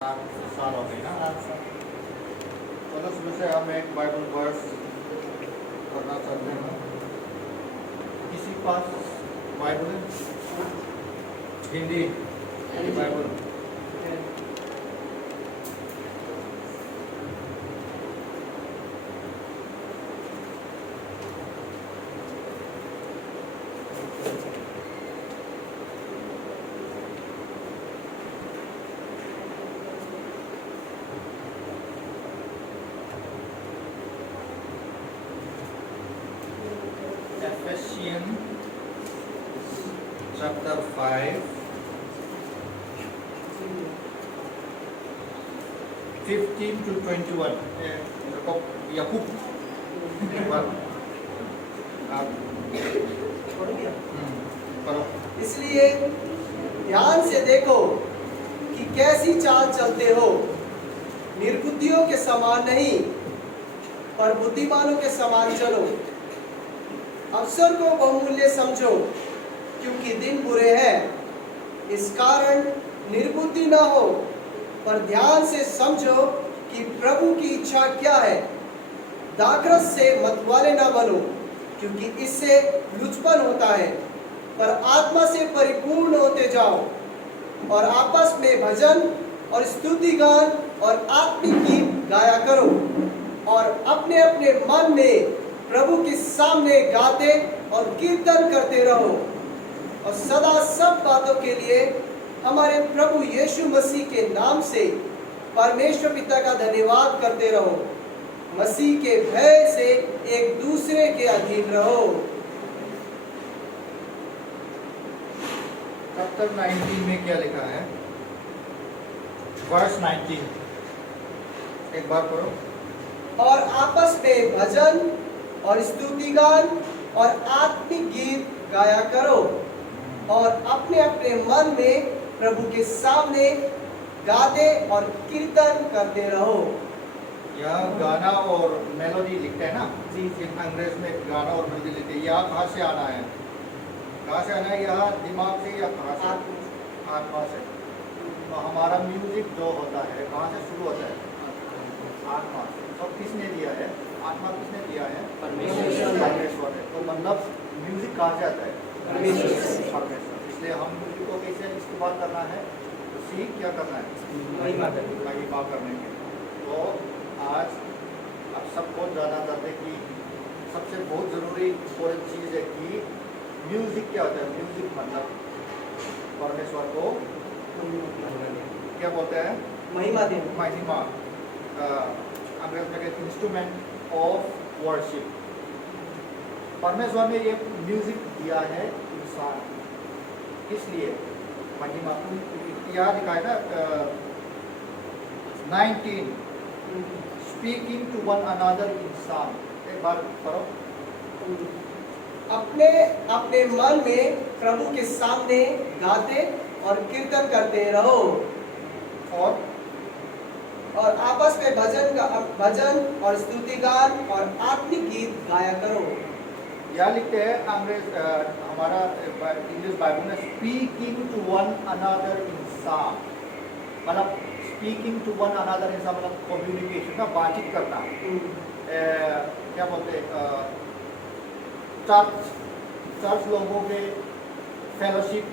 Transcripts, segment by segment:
साल हो गए ना। चलो शुरू से हम एक बाइबल वर्स करना चाहते हैं। किसी के पास बाइबल है? Hindi Bible. Ephesians chapter 5 15 to 21। याकूब एक बार आप पढ़ो। इसलिए ध्यान से देखो कि कैसी चाल चलते हो, निर्बुद्धियों के समान नहीं पर बुद्धिमानों के समान चलो। अवसर को बहुमूल्य समझो क्योंकि दिन बुरे हैं। इस कारण निर्बुद्धि न हो पर ध्यान से समझो कि प्रभु की इच्छा क्या है। दाखरस से मतवाले न बनो क्योंकि इससे लुचपन होता है, पर आत्मा से परिपूर्ण होते जाओ और आपस में भजन और स्तुति गान और आत्मिक गीत गाया करो और अपने अपने मन में प्रभु के सामने गाते और कीर्तन करते रहो और सदा सब बातों के लिए हमारे प्रभु यीशु मसीह के नाम से परमेश्वर पिता का धन्यवाद करते रहो। मसीह के भय से एक दूसरे के अधीन रहो। चैप्टर 19 में क्या लिखा है? वर्स 19 एक बार पढ़ो। और आपस में भजन और स्तुति गान और आत्मिक गीत गाया करो और अपने अपने मन में प्रभु के सामने गाते और कीर्तन करते रहो। यह गाना और मेलोडी लिखते हैं ना जी जी। अंग्रेज में गाना और मेलोडी लिखते हैं। यह कहाँ से आना है? कहाँ से आना है? यह दिमाग से या कहाँ से? आत्मा से। तो हमारा म्यूजिक जो होता है कहाँ से शुरू होता है? आत्मा से। तो किसने दिया है? आत्मा किसने दिया है? परमेश्वर है। तो मतलब म्यूजिक कहाँ से आता है? परमेश्वर। इसलिए हम म्यूजिक को कैसे इस्तेमाल करना है? तो सीख क्या करना है? महिमा करने के। तो आज आप सबको जाना चाहते कि सबसे बहुत ज़रूरी इम्पोर्टेंट चीज़ है कि म्यूजिक क्या होता है? म्यूजिक मतलब परमेश्वर को क्या बोलते हैं? महिमा देना। महिमा। अंग्रेज में कहते हैं इंस्ट्रूमेंट ऑफ वर्शिप। परमेश्वर ने ये म्यूजिक दिया है इंसान, इसलिए महिमा। यहाँ लिखा है ना 19 स्पीकिंग टू वन अनदर इंसान। एक बार पढ़ो। अपने अपने मन में प्रभु के सामने गाते और कीर्तन करते रहो और आपस में भजन और स्तुति गान और आत्मिक गीत गाया करो। यहाँ लिखते हैं अंग्रेज हमारा इंग्लिश बाइबल में स्पीकिंग टू वन अनदर इंसान। मतलब स्पीकिंग टू वन अनदर इंसान मतलब कम्युनिकेशन का, बातचीत करना। क्या बोलते हैं? चर्च लोगों के फेलोशिप,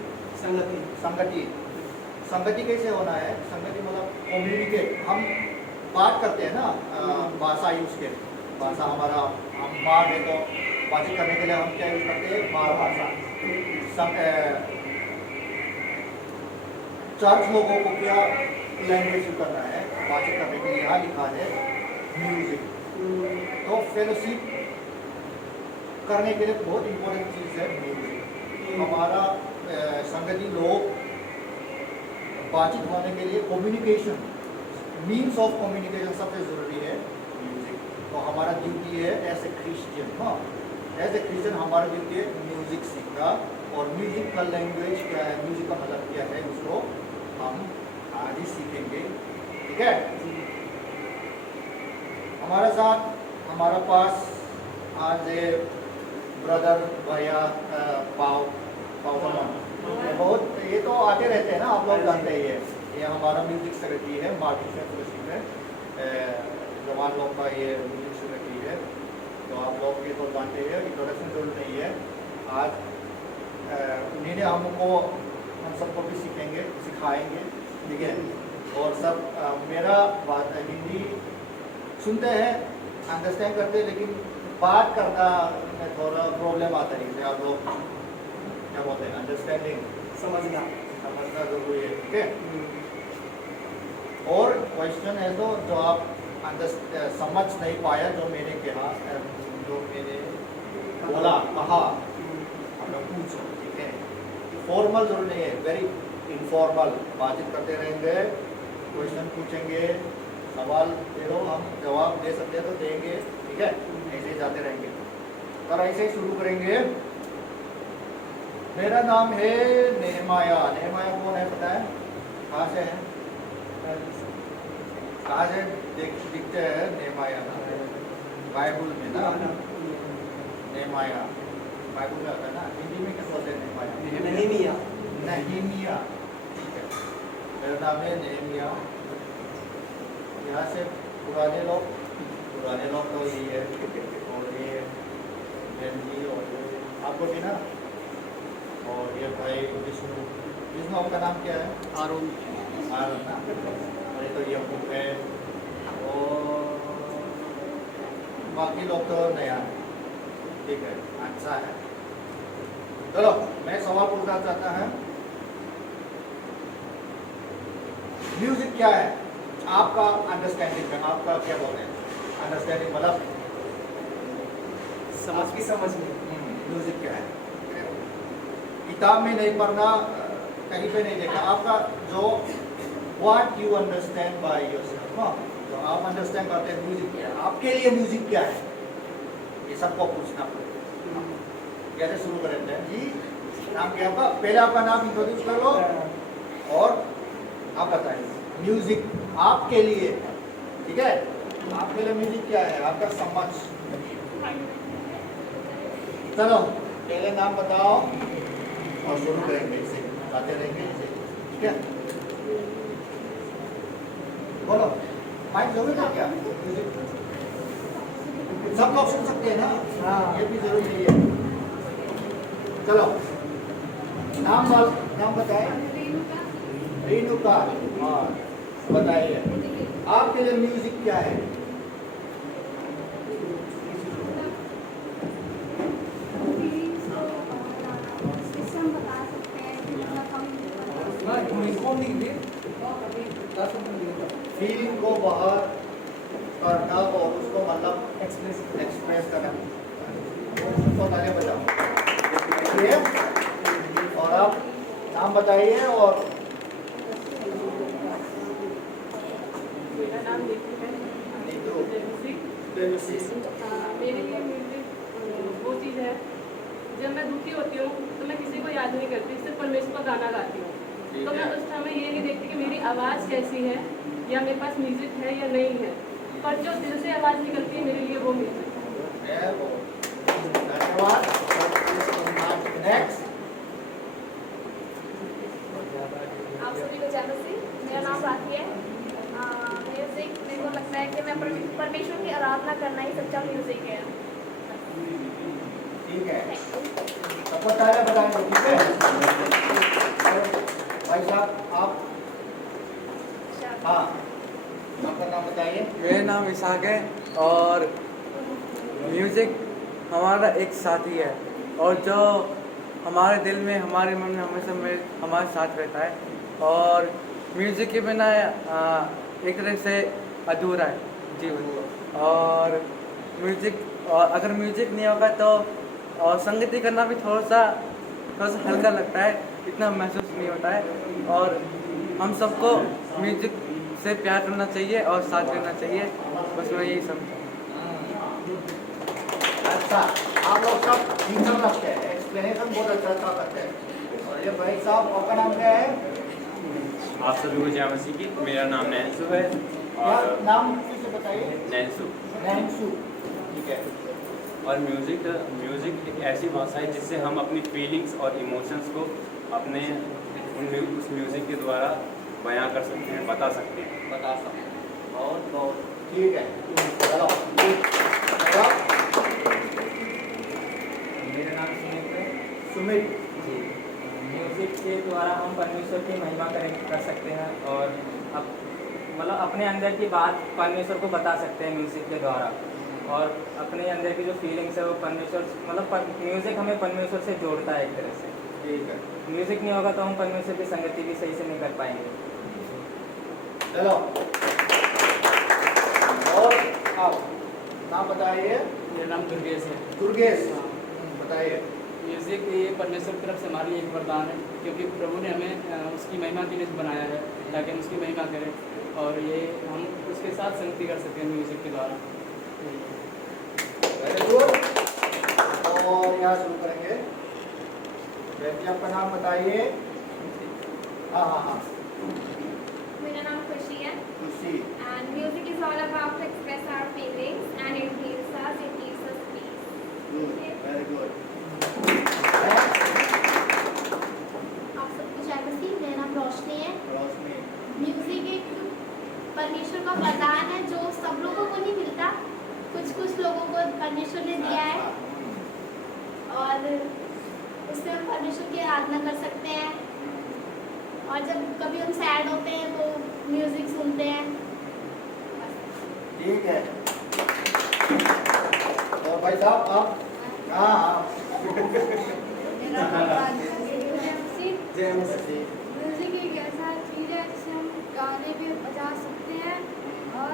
संगति कैसे होना है? संगति मतलब कम्युनिकेट। हम बात करते हैं ना, भाषा यूज के। भाषा हमारा हम बात है तो बातचीत करने के लिए हम क्या यूज करते हैं? बाल भाषा। चर्च लोगों को क्या लैंग्वेज यूज करना है बातचीत करने के लिए? यहाँ लिखा है म्यूजिक। तो फेलोशिप करने के लिए बहुत इंपॉर्टेंट चीज़ है म्यूजिक। हमारा संगति लोग बातचीत होने के लिए कम्युनिकेशन, मीन्स ऑफ कम्युनिकेशन सबसे ज़रूरी है म्यूजिक। तो हमारा ड्यूटी है एज ए क्रिश्चियन। हाँ, एज ए क्रिश्चियन हमारा ड्यूटी है म्यूजिक सीखना। और म्यूजिक का लैंग्वेज क्या है, म्यूजिक का मतलब क्या है, उसको हम आज ही सीखेंगे। ठीक है? हमारे साथ हमारा पास आज ब्रदर भैया पाव बहुत ये तो आते रहते हैं ना, आप लोग जानते ही है। ये हमारा म्यूजिक सेक्रेटरी है मार्टिन सेक्रेटरी में जवान लोग का ये म्यूजिक सेक्रेटरी है। तो आप लोग ये तो जानते हैं, इंट्रोडक्शन जरूर नहीं है। आज उन्हीं ने हमको हम सबको भी सिखाएंगे, ठीक है। और सब मेरा बात हिंदी सुनते हैं, अंडरस्टैंड करते हैं, लेकिन बात करना में थोड़ा प्रॉब्लम आता है। इसलिए आप लोग क्या बोलते हैं, अंडरस्टैंडिंग समझना जरूरी है, ठीक है। और क्वेश्चन है तो जो आप समझ नहीं पाया, जो मैंने कहा, जो मैंने बोला कहा, आप पूछो, ठीक है। फॉर्मल जरूर नहीं है, वेरी इनफॉर्मल बातचीत करते रहेंगे, क्वेश्चन पूछेंगे, सवाल दे दो, हम जवाब दे सकते हैं तो देंगे, ठीक है। ऐसे ही जाते रहेंगे। और ऐसे ही शुरू करेंगे। मेरा नाम है नेहमाया। नेहमाया कौन है पता है? कहाँ से है? कहाँ से दिखते हैं नेहमाया? बाइबल में ना, नेहमाया बाइबल में आता है ना। हिंदी में क्या बोलते हैं नेहमाया? नहमीया। नहमीया, ठीक है। मेरा नाम है नेहमीया। यहाँ से पुराने लोग तो यही है, और ये जी और आपको भी ना, और ये भाई विष्णु आपका नाम क्या है? आरोन। ना, और ये तो यकूब है, और बाकी लोग तो नया है, ठीक है, अच्छा है। चलो मैं सवाल पूछना चाहता है, म्यूजिक क्या है आपका अंडरस्टैंडिंग में? आपका क्या बोलते हैं अंडरस्टैंडिंग, मतलब समझ में म्यूजिक क्या है? किताब में नहीं पढ़ना, कहीं पे नहीं देखा, आपका जो what you understand by yourself, जो आप अंडरस्टैंड करते हैं म्यूजिक क्या है, आपके लिए म्यूजिक क्या है, ये सबको पूछना पड़ेगा। कैसे शुरू करेंगे जी? नाम क्या आपका? पहले आपका नाम इंट्रोड्यूस कर लो और आप बताइए म्यूजिक आपके लिए, ठीक है। आपके लिए म्यूजिक क्या है, आपका समझ। चलो पहले नाम बताओ और शुरू करेंगे, इसे बताते रहेंगे इसे, ठीक है। बोलो, माइक जरूरी है क्या? सब लोग सुन सकते हैं ना? हाँ। ये भी जरूरी है। चलो नाम बताएं। रेणुका। हाँ बताइए, आपके लिए म्यूजिक क्या है? फीलिंग को बाहर करना और उसको मतलब एक्सप्रेस करना। उसको तालियां बजाओ, ठीक है। और आप नाम बताइए। और मेरा नाम नीतू है। मेरे लिए म्यूजिक वो चीज़ है, जब मैं दुखी होती हूँ तो मैं किसी को याद नहीं करती, सिर्फ परमेश्वर का गाना गाती हूँ। तो मैं उस समय ये नहीं देखती कि मेरी आवाज़ कैसी है या मेरे पास म्यूजिक है या नहीं है, पर जो दिल से आवाज़ निकलती है मेरे लिए वो म्यूजिक है। धन्यवाद। नेक्स्ट। आप सभी को जय मसीह। मेरा नाम राखी है। म्यूजिक मेरे को लगता है कि मैं परमेश्वर की आराधना करना ही सच्चा म्यूजिक है। ठीक है, सबको तालियां बजाएंगे, ठीक है। भाई साहब आप, हाँ आपका नाम बताइए। मेरा नाम इसाक है और म्यूज़िक हमारा एक साथी है, और जो हमारे दिल में, हमारे मन में हमेशा हमारे साथ रहता है। और म्यूज़िक के बिना एक तरह से अधूरा है जीवन। और म्यूज़िक, और अगर म्यूज़िक नहीं होगा तो और संगीत करना भी थोड़ा सा हल्का लगता है, इतना महसूस नहीं होता है। और हम सबको म्यूज़िक से प्यार करना चाहिए और साथ रहना चाहिए, बस मैं यही समझता हूँ। अच्छा, आप लोग सब इंटर रखते हैं, एक्सप्लेनेशन बहुत अच्छा करते हैं। और ये भाई साहब आपका नाम क्या है? आप सभी को जय मसीह की। मेरा नाम नैन्सू है। क्या और नाम फिर से बताइए। नैन्सू। नैन्सू, ठीक है। और म्यूज़िक एक ऐसी भाषा है जिससे हम अपनी फीलिंग्स और इमोशंस को अपने उस म्यूज़िक के द्वारा बयां कर सकते हैं, बता सकते हैं। बता सकते हैं। बहुत बहुत ठीक है। चलो चलो। मेरा नाम सुमित है सुमित जी। म्यूज़िक के द्वारा हम परमेश्वर की महिमा कर सकते हैं और मतलब अपने अंदर की बात परमेश्वर को बता सकते हैं म्यूज़िक के द्वारा, और अपने अंदर की जो फीलिंग्स है वो परमेश्वर मतलब म्यूज़िक हमें परमेश्वर से जोड़ता है एक तरह से। ठीक है। म्यूज़िक नहीं होगा तो हम परमेश्वर की संगति भी सही से नहीं कर पाएंगे। चलो और आप नाम बताइए। मेरा नाम दुर्गेश है। दुर्गेश बताइए। म्यूज़िक ये परमेश्वर की तरफ से हमारे लिए एक वरदान है, क्योंकि प्रभु ने हमें उसकी महिमा के लिए बनाया है ताकि हम उसकी महिमा करें, और ये हम उसके साथ संगति कर सकते हैं म्यूज़िक के द्वारा। Very good. और यहाँ शुरू करेंगे। बेटी आपका नाम बताइए। हाँ हाँ हाँ। मेरा नाम खुशी है। खुशी। And music is all about to express our feelings, and it heals us, it gives us peace. Good very good. आप सबको जय मसीह। मेरा नाम रोशनी है। रोशनी। म्यूजिक एक परमेश्वर का वरदान है जो सब लोगों को नहीं मिलता, कुछ कुछ लोगों को परमेश्वर ने दिया है, और उससे हम परमेश्वर की आराधना कर सकते हैं। और जब कभी हम सैड होते हैं तो म्यूजिक सुनते हैं। ठीक है। और भाई साहब आप? हाँ हाँ। जय मसीह। म्यूजिक एक ऐसा चीज़ है जिसे हम गाने भी बजा सकते हैं, और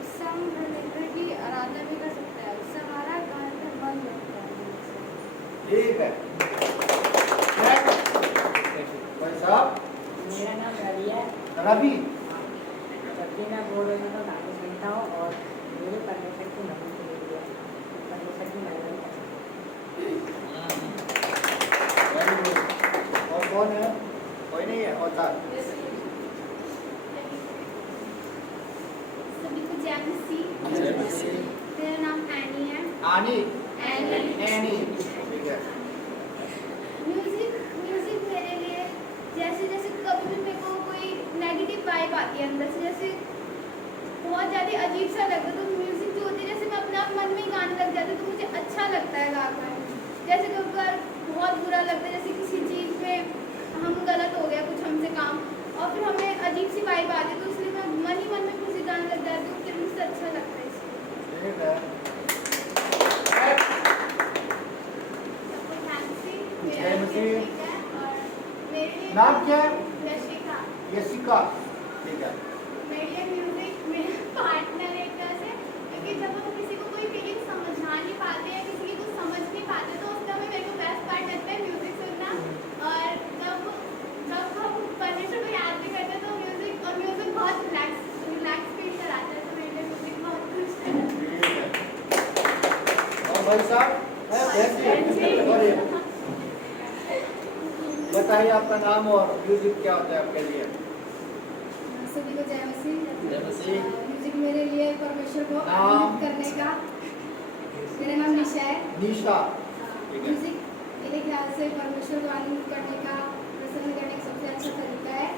उससे हम परमेश्वर की आराधना भी कर सकते हैं, उससे हमारा गाने पे मन लगता है। ठीक है। भाई साहब? मेरा नाम रवि है। रवि। जब भी मैं बोर होता तो गाने सुनता हूँ और मेरे परमेश्वर की महिमा के लिए परमेश्वर की महिमा करता वेरी गुड। और कौन है? कोई नहीं है? और सर? सभी को जय मसीह। जय मसीह। मेरा नाम एनी है। आनी। एनी। एनी। ठीक है। म्यूजिक मेरे लिए जैसे जैसे कभी भी मेरे को कोई नेगेटिव वाइब आती है अंदर से, जैसे बहुत ज़्यादा अजीब सा लगता है, तो म्यूजिक जो होती है जैसे मैं अपने आप मन में ही गाने लग जाती हूँ, तो मुझे अच्छा लगता है गाकर। जैसे कभी बार बहुत बुरा लगता है, जैसे किसी चीज़ में हम गलत हो गया कुछ हमसे काम, और फिर हमें अजीब सी वाइब आती है, तो इसलिए मैं मन ही मन में कुछ गाने लग जाती हूँ, फिर मुझसे अच्छा लगता है इसलिए। ठीक है। जय मसीह। नाम क्या है? यशिका। यशिका। ठीक है। मेरे लिए म्यूजिक मेरा पार्टनर है एक तरह से, क्योंकि जब हम किसी को कोई फीलिंग समझा नहीं पाते हैं, किसी की कुछ समझ नहीं पाते, तो उस समय मेरे को बेस्ट पार्ट लगता है म्यूजिक सुनना। और जब हम परमेश्वर को याद भी करते हैं तो म्यूजिक बहुत रिलैक्स फील कराता है, तो मेरे लिए म्यूजिक बहुत खुश है। और भाई साहब? बताइए आपका नाम और म्यूजिक क्या होता है आपके लिए? सभी को जय मसीह। जय मसीह। म्यूजिक मेरे लिए परमेश्वर को नाम? आनंदित करने का। मेरा नाम निशा है। निशा। ठीक है। म्यूजिक मेरे ख्याल से परमेश्वर को आनंदित करने का, प्रसन्न करने का सबसे अच्छा तरीका है,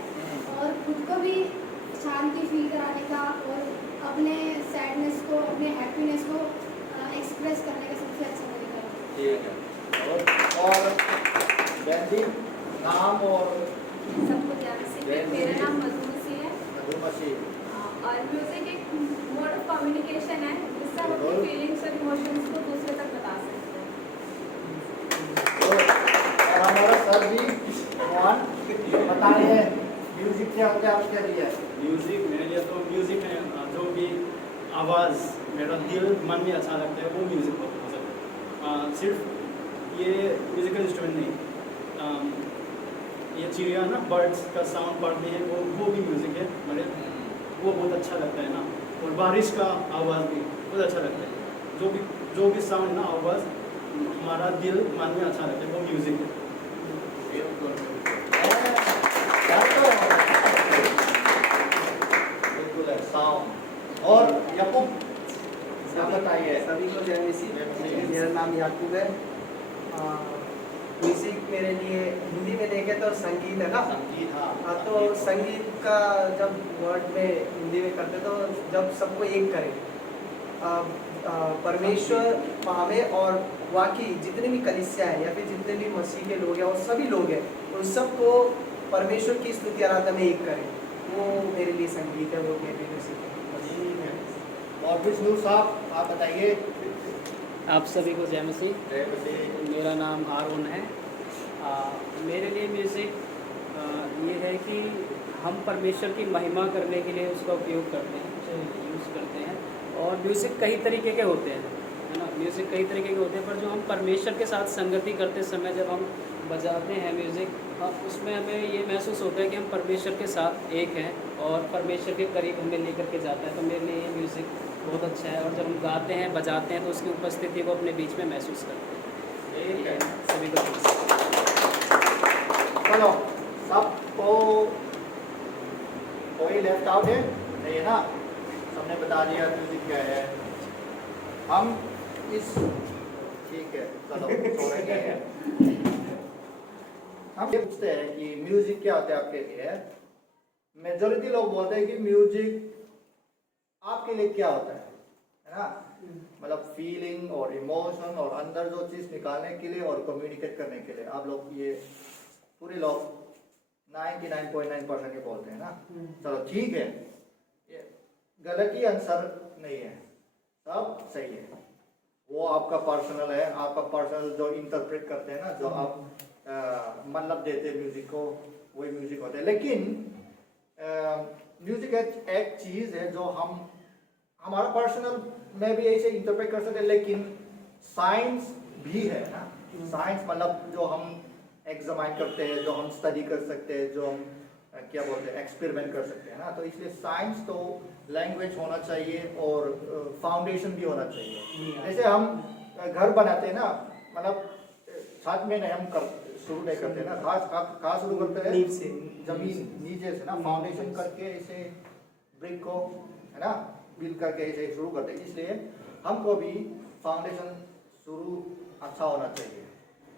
और खुद को भी शांति फील कराने का, और अपने सैडनेस को, अपने हैप्पीनेस को एक्सप्रेस करने का सबसे अच्छा तरीका है। ठीक है। और बेंदी नाम और? सबको जय मसीह। मेरा नाम मधुमसी है। मधुमसी। और म्यूजिक एक मोड ऑफ कम्युनिकेशन है जिससे हम अपनी फीलिंग्स और इमोशंस को दूसरे तक बता सकते हैं। और हमारा सर भी भगवान बताइए म्यूजिक क्या होता है आपके लिए? म्यूज़िक मेरे लिए तो म्यूज़िक में जो भी आवाज़ मेरा दिल मन में अच्छा लगता है वो म्यूज़िक हो सकता है। सिर्फ ये म्यूज़िकल इंस्ट्रूमेंट नहीं, ये चिड़िया ना बर्ड्स का साउंड पढ़ते हैं वो भी म्यूज़िक है, मेरे वो बहुत अच्छा लगता है ना। और बारिश का आवाज़ भी बहुत अच्छा लगता है। जो भी साउंड ना आवाज़ हमारा दिल मन में अच्छा लगता है वो म्यूज़िक है। बिल्कुल है साउंड। और याकूब क्या बताइए? सभी को जय मसीह। मेरा नाम याकूब है। म्यूजिक मेरे लिए हिंदी में देखें तो संगीत है ना। संगीत, हाँ। हाँ, तो संगीत का जब वर्ड में हिंदी में करते तो जब सबको एक करें, परमेश्वर हमें और बाकी जितने भी कलीसिया हैं या फिर जितने भी मसीह के लोग हैं और सभी लोग हैं उन सबको परमेश्वर की स्तुति आराधना में एक करें, वो मेरे लिए संगीत है, वो मेरे लिए ठीक है। और विष्णु साहब आप बताइए। आप सभी को जय मसीह। जय मसीह। मेरा नाम आरोन है। मेरे लिए म्यूज़िक ये है कि हम परमेश्वर की महिमा करने के लिए उसका उपयोग करते हैं, उसे यूज़ करते हैं। और म्यूज़िक कई तरीके के होते हैं, है ना। म्यूज़िक कई तरीके के होते हैं, पर जो हम परमेश्वर के साथ संगति करते समय जब हम बजाते हैं म्यूज़िक, उसमें हमें ये महसूस होता है कि हम परमेश्वर के साथ एक हैं और परमेश्वर के करीब हमें लेकर के जाता है। तो मेरे लिए ये म्यूज़िक बहुत अच्छा है, और जब हम गाते हैं बजाते हैं तो उसकी उपस्थिति को अपने बीच में महसूस करते हैं। ठीक है। सभी को चलो, सबको कोई लेफ्ट आउट है नहीं है ना, सबने बता दिया म्यूजिक क्या है। हम इस ठीक है, चलो छोड़ेंगे। हम ये पूछते हैं कि म्यूजिक क्या होता है आपके लिए। मेजॉरिटी लोग बोलते हैं कि म्यूजिक आपके लिए क्या होता है ना, मतलब फीलिंग और इमोशन और अंदर जो चीज़ निकालने के लिए और कम्युनिकेट करने के लिए। आप लोग ये पूरे लोग 99.9% के बोलते हैं ना। चलो ठीक है, ये गलत ही आंसर नहीं है, सब सही है। वो आपका पर्सनल है, आपका पर्सनल जो इंटरप्रेट करते हैं ना, जो आप मतलब देते हैं म्यूजिक को, वही म्यूजिक होता है। लेकिन म्यूजिक एक चीज़ है जो हम हमारा पर्सनल में भी ऐसे इंटरप्रेट कर सकते हैं, लेकिन साइंस भी है ना। साइंस मतलब जो हम एग्जामाइन करते हैं, जो हम स्टडी कर सकते हैं, जो हम क्या बोलते हैं एक्सपेरिमेंट कर सकते हैं ना। तो इसलिए साइंस तो लैंग्वेज होना चाहिए और फाउंडेशन भी होना चाहिए। जैसे हम घर बनाते हैं ना, मतलब छत में नहीं हम शुरू नहीं करते ना, कहाँ शुरू करते हैं, जमीन नीचे से ना, फाउंडेशन करके ऐसे ब्रिक को है ना बिल्ड करके ऐसे शुरू करते हैं। इसलिए हमको भी फाउंडेशन शुरू अच्छा होना चाहिए,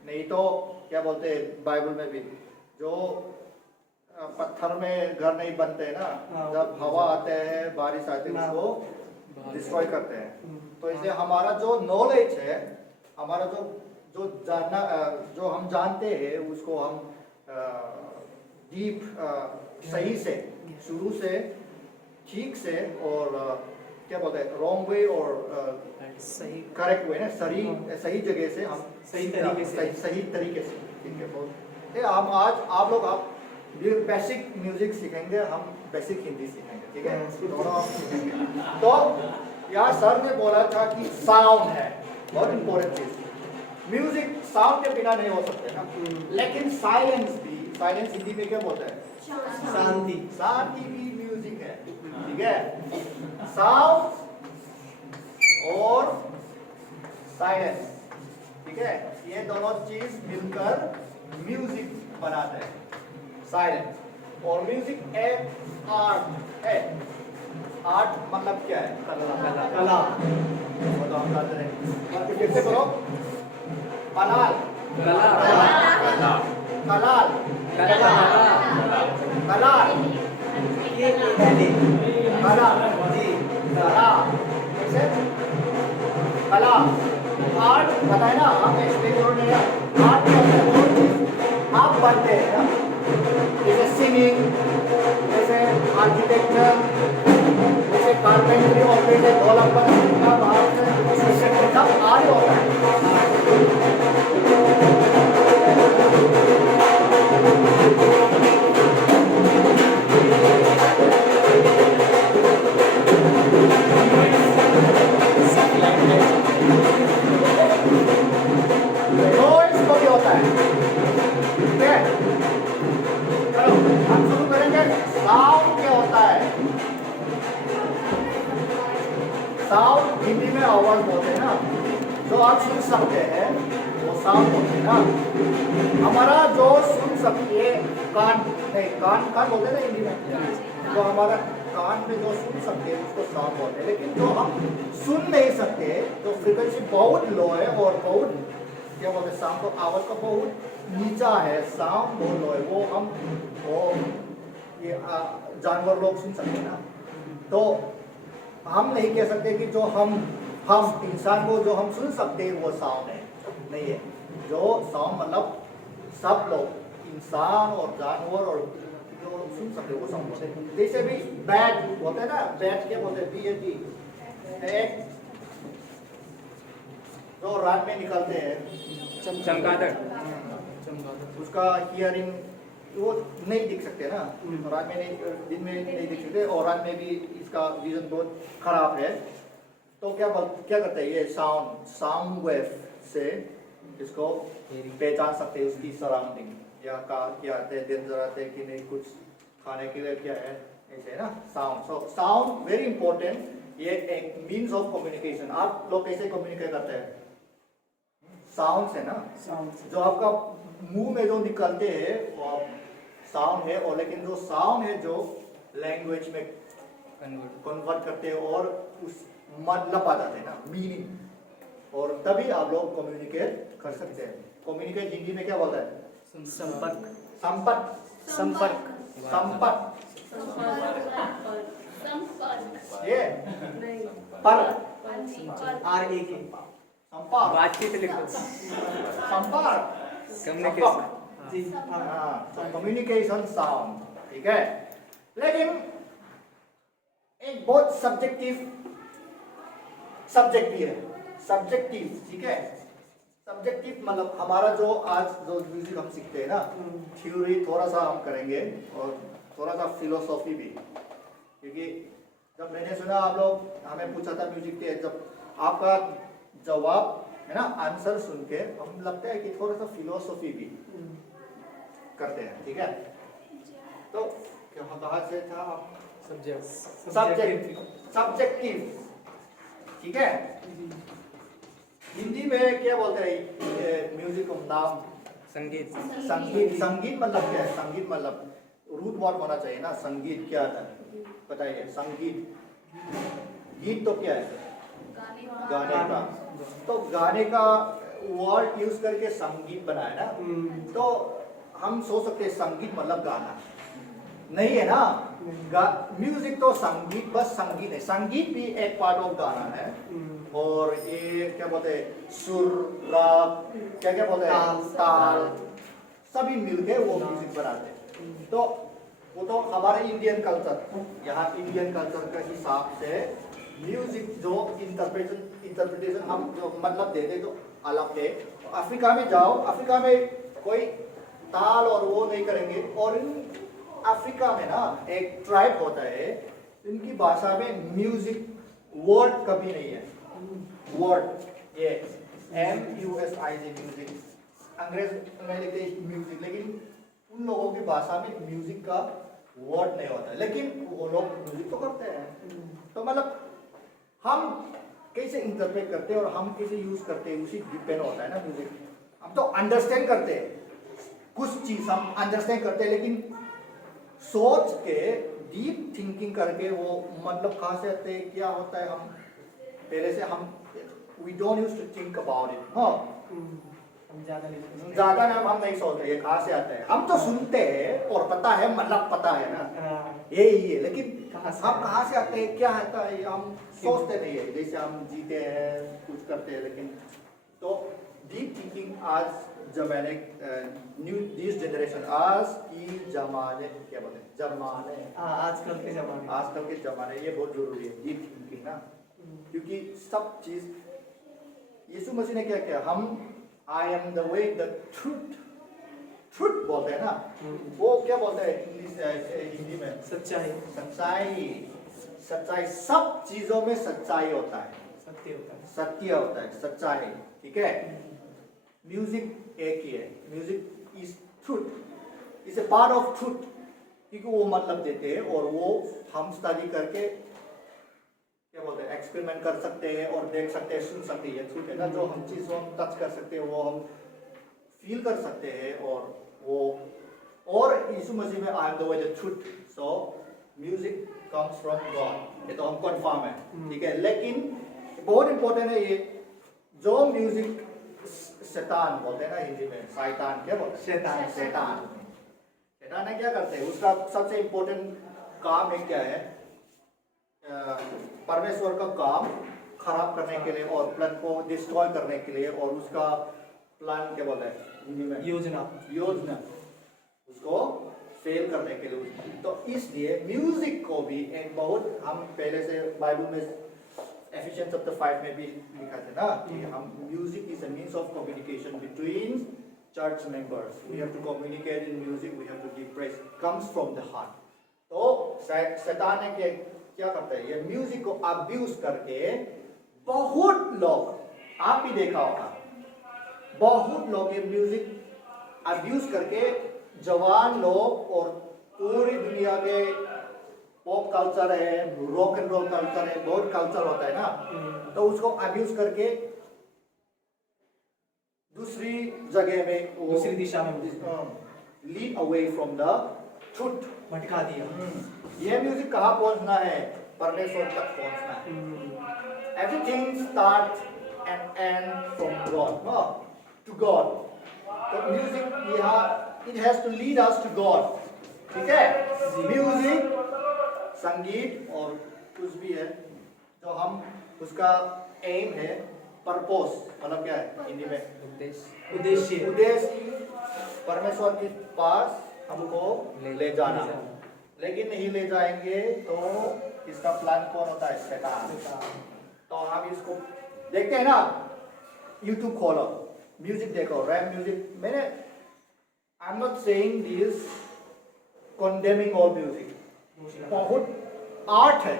नहीं तो क्या बोलते हैं बाइबल में भी, जो पत्थर में घर नहीं बनते हैं ना, जब हवा आते हैं बारिश आते हैं उसको डिस्ट्रॉय करते हैं। तो इसलिए हमारा जो नॉलेज है, हमारा जो जानना जो हम जानते हैं उसको हम डीप सही से शुरू से ठीक से और क्या बोलते हैं रॉन्ग वे और सही करेक्ट वे ना, सही जगह से हम सही तरीके से ठीक है। बहुत हम आज आप लोग बेसिक म्यूजिक सीखेंगे, हम बेसिक हिंदी सीखेंगे, ठीक है, दोनों हम सीखेंगे। तो यहाँ सर ने बोला था कि साउंड है बहुत इंपॉर्टेंट चीज। म्यूजिक साउंड के बिना नहीं हो सकते ना, लेकिन साइलेंस भी, साइलेंस हिंदी में क्या बोलते हैं, शांति, शांति भी म्यूजिक है, ठीक है। साउंड और साइलेंस, ठीक है, ये दोनों चीज मिलकर म्यूजिक बनाते हैं। साइलेंस और म्यूजिक एक आर्ट है। आर्ट मतलब क्या है, कला। वो तो हम जानते हैं, फिर से बोलो, कलाल, कलाल, कलाल, ये कला जी, कला कैसे, कला आर्ट पता है ना, हम एक्सप्लेन कर रहे हैं। आर्ट क्या होता है, वो चीज आप बनते हैं ना, जैसे सिंगिंग, जैसे आर्किटेक्चर, जैसे कारपेंटरी ऑपरेटर, डेवलपर, सब आर्ट होता है। साउंड हिंदी में आवाज बोलते हैं ना, जो आप सुन सकते हैं वो साउंड बोलते हैं ना। हमारा जो सुन सकते कान नहीं, कान बोलते हैं ना हिंदी में, जो हमारा कान में जो सुन सकते हैं उसको साउंड बोलते हैं। लेकिन जो हम सुन नहीं सकते, जो फ्रीक्वेंसी बहुत लो है और बहुत क्या बोलते हैं साउंड को आवाज का बहुत नीचा है, साउंड बहुत लो है, वो ये जानवर लोग सुन सकते हैं ना। तो हम नहीं कह सकते कि जो हम इंसान को जो हम सुन सकते हैं वो साउंड है, नहीं है। जो साउंड मतलब सब लोग इंसान और जानवर और जो सुन सकते हैं वो साउंड होते हैं। जैसे भी बैट होते हैं ना, बैट क्या बोलते हैं, BAT, जो रात में निकलते हैं चमगादड़, उसका हियरिंग वो नहीं दिख सकते ना, रात में नहीं, दिन में नहीं दिख सकते, और रात में भी इसका विजन बहुत खराब है। तो क्या करते हैं, ये साउंड वेव से इसको पहचान सकते हैं, उसकी सराउंडिंग या क्या आते हैं, डेंजर आते हैं कि नहीं, कुछ खाने के लिए क्या है, ऐसे ना sound. So sound very important, ये एक मीन्स ऑफ कम्युनिकेशन। आप लोग कैसे कम्युनिकेट करते हैं, साउंड से ना, जो आपका मुंह में जो निकलते हैं वो साउंड है, और लेकिन जो साउंड है जो लैंग्वेज में कन्वर्ट करते हैं और उस मतलब आ जाते हैं ना, मीनिंग, और तभी आप लोग कम्युनिकेट कर सकते हैं। कम्युनिकेट हिंदी में क्या बोलता है, संपर्क, संपर्क, संपर्क, संपर्क, ये नहीं, पर RAK संपर्क, बातचीत लिखो, संपर्क, कम्युनिकेशन। जी कम्युनिकेशन साउंड, ठीक है। लेकिन एक बहुत सब्जेक्टिव सब्जेक्ट भी है, सब्जेक्टिव, ठीक है। सब्जेक्टिव मतलब हमारा जो आज जो म्यूजिक हम सीखते हैं ना, थ्योरी थोड़ा सा हम करेंगे और थोड़ा सा फिलोसॉफी भी, क्योंकि जब मैंने सुना आप लोग हमें पूछा था म्यूजिक के, जब आपका जवाब है ना, आंसर सुन के हम लगता है कि थोड़ा सा फिलोसॉफी भी करते हैं, ठीक है। तो कहाँ से था आप, सब्जेक्टिव, ठीक है। हिंदी में क्या बोलते हैं म्यूजिक को, नाम संगीत, संगीत मतलब क्या है, संगीत मतलब रूट वर्ड होना चाहिए ना, संगीत क्या था बताइए, संगीत, गीत तो क्या है, गाने का, तो गाने का वर्ड यूज करके संगीत बनाया ना, तो हम सोच सकते हैं संगीत मतलब गाना, नहीं है ना। म्यूजिक तो संगीत, बस संगीत है, संगीत भी एक पार्ट ऑफ गाना है, और ये क्या बोलते हैं, सुर, राग, क्या बोलते हैं, ताल, सभी मिलके वो म्यूजिक बनाते हैं। तो वो तो हमारे इंडियन कल्चर, यहाँ इंडियन कल्चर के हिसाब से म्यूजिक जो इंटरप्रिटेशन हम जो मतलब देते तो अलग है। अफ्रीका में जाओ, अफ्रीका में कोई ताल और वो नहीं करेंगे, और अफ्रीका में ना एक ट्राइब होता है, इनकी भाषा में म्यूजिक वर्ड कभी नहीं है, वर्ड ये MUSIC म्यूजिक, अंग्रेज में लिखते हैं म्यूजिक, लेकिन उन लोगों की भाषा में म्यूजिक का वर्ड नहीं होता है, लेकिन वो लोग म्यूजिक तो करते हैं। तो मतलब हम कैसे इंटरप्रेट करते हैं और हम कैसे यूज करते हैं उसी डिपेंड होता है ना म्यूजिक। हम तो अंडरस्टैंड करते हैं, कुछ चीज हम अंडरस्टैंड करते हैं, लेकिन सोच के डीप थिंकिंग करके वो मतलब कहाँ से आते हैं, क्या होता है, हम पहले से हम we don't use to think about it. हाँ, ज्यादा नाम हम नहीं सोचते ये कहाँ से आता है, हम तो सुनते हैं और पता है, मतलब पता है ना, यही है, लेकिन हम कहाँ से आते हैं, क्या आता है, हम सोचते नहीं है। जैसे हम जीते हैं, कुछ करते हैं, लेकिन तो डीप थिंकिंग आज जमाने न्यू दिस जनरेशन, आज की जमाने, क्या बोलते हैं, जमाने, आजकल के जमाने ये बहुत जरूरी है डीप थिंकिंग ना, क्योंकि सब चीज यीशु मसीह ने क्या किया, हम I am the way the truth बोलते हैं ना, वो क्या बोलते हैं इंग्लिश हिंदी में, सच्चाई, सच्चाई, सब चीजों में सच्चाई होता है, सत्य होता है, सच्चाई, ठीक है। म्यूजिक एक ही है, music is truth, is a part of truth, क्योंकि वो मतलब देते हैं और वो हम स्टडी करके क्या बोलते हैं, एक्सपेरिमेंट कर सकते हैं और देख सकते हैं, सुन सकते हैं, ट्रूथ है ना। जो हम चीज हम टच कर सकते हैं वो हम फील कर सकते हैं, और वो, और यीशु मसीह में I am the way the truth, so music comes from God, ये तो हम कन्फर्म है, ठीक है। लेकिन बहुत इंपॉर्टेंट है ये, जो म्यूजिक शैतान बोलते हैं ना हिंदी में, शैतान क्या बोलते हैं? शैतान। शैतान। शैतान है क्या करते हैं? उसका सबसे इम्पोर्टेंट काम है क्या है? परमेश्वर का काम खराब करने के लिए और प्लान को डिस्ट्रॉय करने के लिए, और उसका प्लान क्या बोलते हैं हिंदी में? योजना उसको फेल करने के लिए। तो इसलिए म्यूजिक को भी एक बहुत, हम पहले से बाइबल में एफिशिएंस चैप्टर 5 में भी लिखा था ना कि हम music is a means of communication between church members. We have to communicate in music, we have to give praise, comes from the heart. तो शैतान है क्या करता है? ये म्यूजिक को अब्यूज करके बहुत लोग, आप ही देखा होगा, बहुत लोग ये म्यूजिक अब्यूज करके जवान लोग और पूरी दुनिया के पॉप कल्चर है, रॉक एंड रोल कल्चर है, बहुत कल्चर होता है ना, तो उसको अब्यूज करके दूसरी जगह में, दूसरी दिशा में lead away from the truth, भटका दिया। ये म्यूजिक कहाँ पहुंचना है? परमेश्वर तक पहुंचना है। Everything start and end from God, to God. तो म्यूजिक यहाँ it has to lead us to God, ठीक है? म्यूजिक, संगीत और कुछ भी है जो हम, उसका एम है, पर्पस मतलब क्या है हिंदी में? उद्देश्य परमेश्वर के पास हमको ले जाना। लेकिन नहीं ले जाएंगे तो इसका प्लान कौन होता है? शैतान। तो हम इसको देखते हैं ना, यूट्यूब खोलो, म्यूजिक देखो, रैप म्यूजिक। मैंने I'm not saying this condemning all music. बहुत आर्ट है,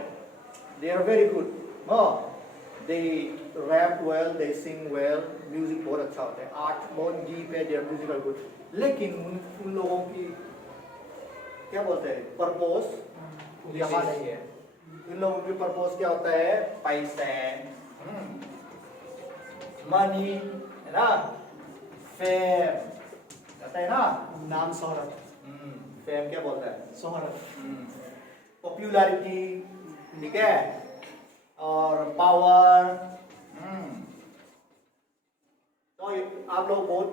they are very good. They rap well, they sing well, music बहुत अच्छा होता है, आर्ट बहुत डीप है, they are musical good. लेकिन उन लोगों की क्या बोलते हैं? पर्पस यहाँ नहीं है। इन लोगों की पर्पस क्या होता है? पैसे, मनी, है ना, फेम है ना, नाम, शोहरत। फेम क्या बोलता है? शोहरत, पॉपुलैरिटी, ठीक है, और पावर। तो आप लोग बहुत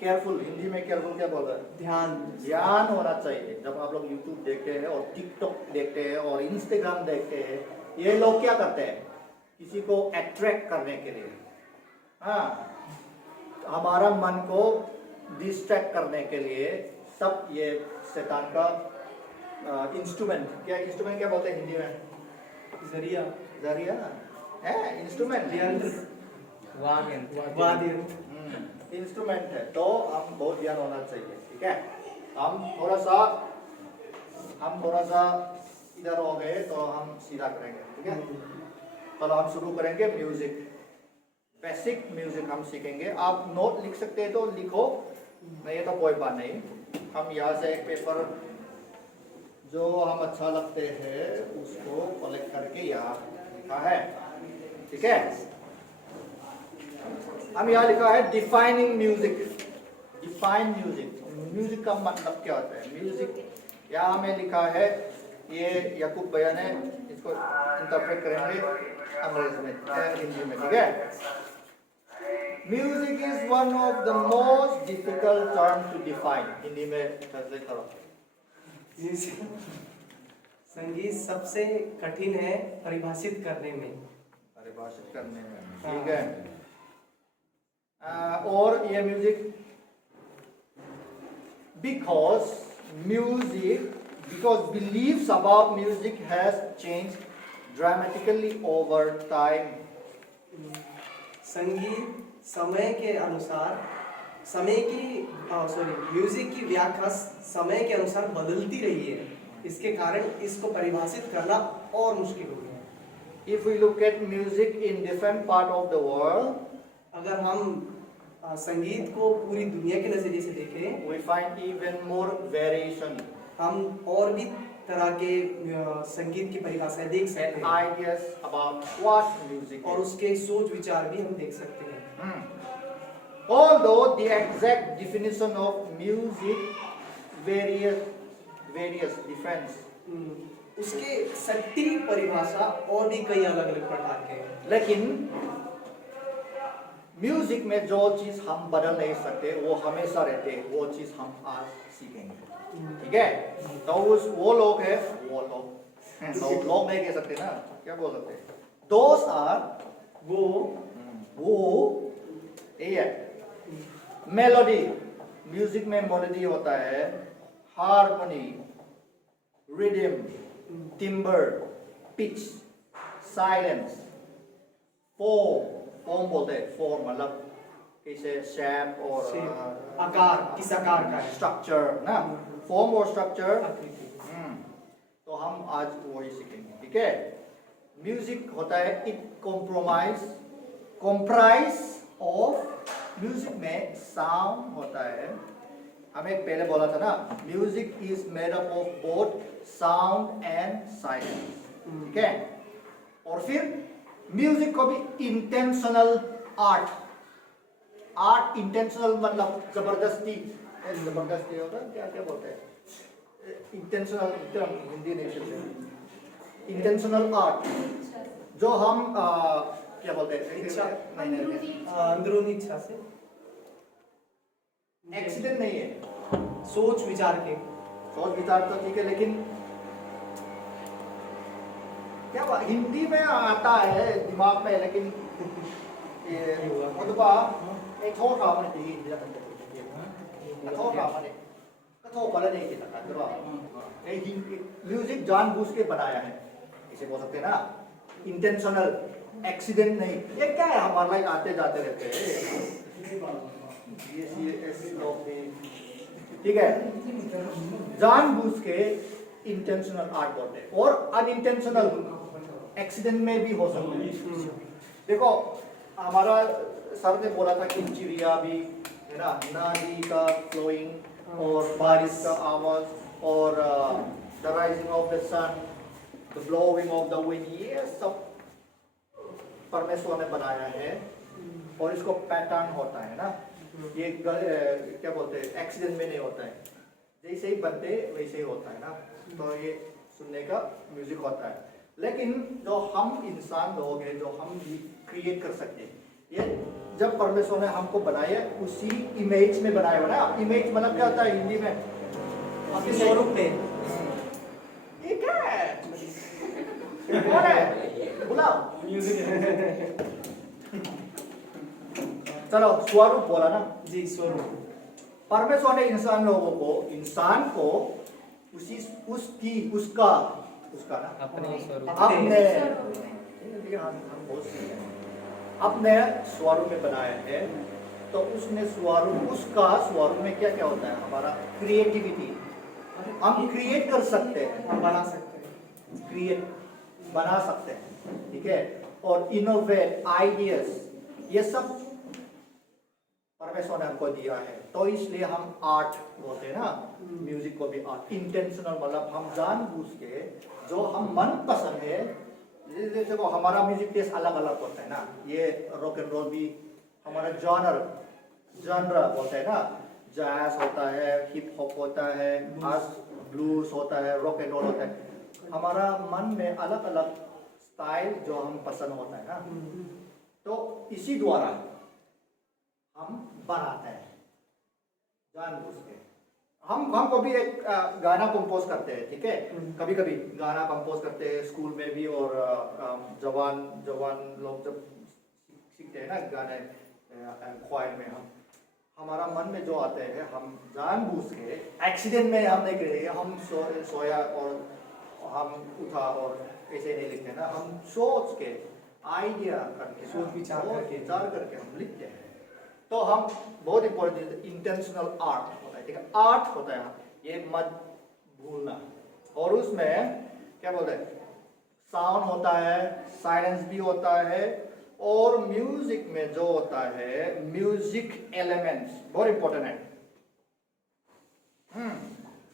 केयरफुल, हिंदी में केयरफुल क्या बोलता है? ध्यान होना चाहिए। जब आप लोग यूट्यूब देखते हैं और टिकटॉक देखते हैं और इंस्टाग्राम देखते हैं, ये लोग क्या करते हैं? किसी को अट्रैक्ट करने के लिए, हाँ, हमारा मन को डिस्ट्रैक्ट करने के लिए, सब ये शैतान का इंस्ट्रूमेंट। क्या इंस्ट्रूमेंट क्या बोलते हैं हिंदी में? जरिया। जरिया है, इंस्ट्रूमेंट, इंस्ट्रूमेंट है। तो हम बहुत ध्यान होना चाहिए, ठीक है? हम थोड़ा सा इधर हो गए तो हम सीधा करेंगे, ठीक है? तो हम शुरू करेंगे म्यूजिक, बेसिक म्यूजिक हम सीखेंगे। आप नोट लिख सकते हैं तो लिखो, नहीं तो कोई बात नहीं। हम यहाँ से एक पेपर जो हम अच्छा लगते हैं उसको कलेक्ट करके यहाँ लिखा है, ठीक है? हम यहाँ लिखा है defining music. Define music, music का मतलब क्या होता है? म्यूजिक यहाँ हमें लिखा है, ये याकूब भैया ने इसको इंटरप्रेट करेंगे अंग्रेजी में, हिंदी में, ठीक है? Music is one of the most difficult term to define. Hindi में ट्रांसलेट करो। संगीत सबसे कठिन है परिभाषित करने में। ठीक है। और ये music because beliefs about music has changed dramatically over time. संगीत समय के अनुसार म्यूजिक की व्याख्या समय के अनुसार बदलती रही है। इसके कारण इसको परिभाषित करना और मुश्किल हो गया। If we look at music in different part of the world, अगर हम संगीत को पूरी दुनिया के नजरिए से देखें, we find even more variation. हम और भी तरह के संगीत की परिभाषाएं देख सकते हैं। Ideas about what music और उसके सोच विचार भी हम देख सकते हैं। Although the exact definition of music various difference. उसके सटीक परिभाषा और भी कई अलग अलग प्रकार के हैं। लेकिन म्यूजिक में जो चीज़ हम बदल नहीं सकते वो हमेशा रहते, वो चीज़ हम आज सीखेंगे, ठीक है। तो वो लोग है, वो लोग नहीं कह सकते ना, क्या बोल सकते हैं, दोस्त आर वो ये है। मेलोडी, म्यूजिक में मेलोडी होता है, harmony, rhythm, timber, pitch, silence, form बोलते हैं, फॉर्म मतलब कैसे शेप और आकार, किस आकार का है, स्ट्रक्चर ना, फॉर्म और स्ट्रक्चर। तो हम आज वही सीखेंगे, ठीक है। म्यूजिक होता है, इट कॉम्प्राइज ऑफ, म्यूजिक में साउंड होता है, हमें पहले बोला था ना, music is made up of both sound and silence, ठीक है। और फिर म्यूजिक को भी इंटेंशनल आर्ट इंटेंशनल मतलब जबरदस्ती होता है, क्या क्या बोलते हैं, इंटेंशनल, हिंदी नहीं चलते, इंटेंशनल आर्ट जो हम क्या बोलते हैं, अंदरूनी इच्छा से, एक्सीडेंट नहीं है, सोच विचार तो ठीक है, लेकिन क्या हिंदी में आता है दिमाग में, लेकिन म्यूजिक जानबूझ के बनाया है, इसे बोल सकते हैं ना, इंटेंशनल, एक्सीडेंट नहीं। ये क्या है, हमारे लाइक आते जाते रहते हैं, ठीक है। जानबूझ के इंटेंशनल आर्ट बोलते हैं, और अनइंटेंशनल एक्सीडेंट में भी हो सकते हैं। देखो हमारा सर ने बोला था कि चिड़िया भी है ना, नदी का फ्लोइंग और बारिश का आवाज और the rising of the sun, the blowing of the wind, ये सब परमेश्वर ने बनाया है, और इसको पैटर्न होता है ना, ये क्या बोलते हैं, एक्सीडेंट में नहीं होता है, जैसे ही बनते वैसे ही होता है ना। तो ये सुनने का म्यूजिक होता है, लेकिन जो हम इंसान लोग हैं, जो हम क्रिएट कर सकते हैं, ये जब परमेश्वर ने हमको बनाया उसी इमेज में बनाया ना। इमेज मतलब क्या होता है हिंदी में, अपने स्वरूप में। ये क्या है, कौन है, बुलाओ। चलो स्वरूप बोला ना जी, स्वरूप। परमेश्वर ने इंसान को उसका ना अपने स्वरूप में बनाया है। तो उसने उसका स्वरूप में क्या क्या होता है, हमारा क्रिएटिविटी, हम क्रिएट कर सकते हैं, हम बना सकते हैं, क्रिएट बना सकते हैं, ठीक है। और इनोवेट आइडियाज, ये सब परमेश्वर ने हमको दिया है। तो इसलिए हम आर्ट बोलते हैं ना, म्यूजिक को भी आर्ट, इंटेंशनल मतलब हम जानबूझ के जो हम मन पसंद है, जैसे को हमारा म्यूजिक टेस्ट अलग अलग होता है ना, ये रॉक एंड रोल भी हमारा जॉनर बोलते हैं ना, जैज होता है, हिप हॉप होता है, ब्लूज होता है, रॉक एंड रोल होता है। हमारा मन में अलग अलग स्टाइल जो हम पसंद होता है ना, तो इसी द्वारा हम बनाते हैं जानबूझ के। हम कभी एक गाना कंपोज करते हैं, ठीक है, कभी कभी गाना कंपोज करते हैं स्कूल में भी, और जवान लोग जब सीखते हैं ना गाने ख्वाहिश में, हमारा मन में जो आते हैं हम जानबूझ के, एक्सीडेंट में हम नहीं करेंगे, हम सोया और हम उठा और ऐसे नहीं लिखते ना, हम सोच के आइडिया करके, सोच विचार करके हम लिखते हैं। तो हम बहुत इंपॉर्टेंट इंटेंशनल आर्ट होता है, ठीक है, आर्ट होता है, ये मत भूलना। और उसमें क्या बोलते हैं, साउंड होता है, साइलेंस भी होता है, और म्यूजिक में जो होता है म्यूजिक एलिमेंट्स बहुत इंपॉर्टेंट है।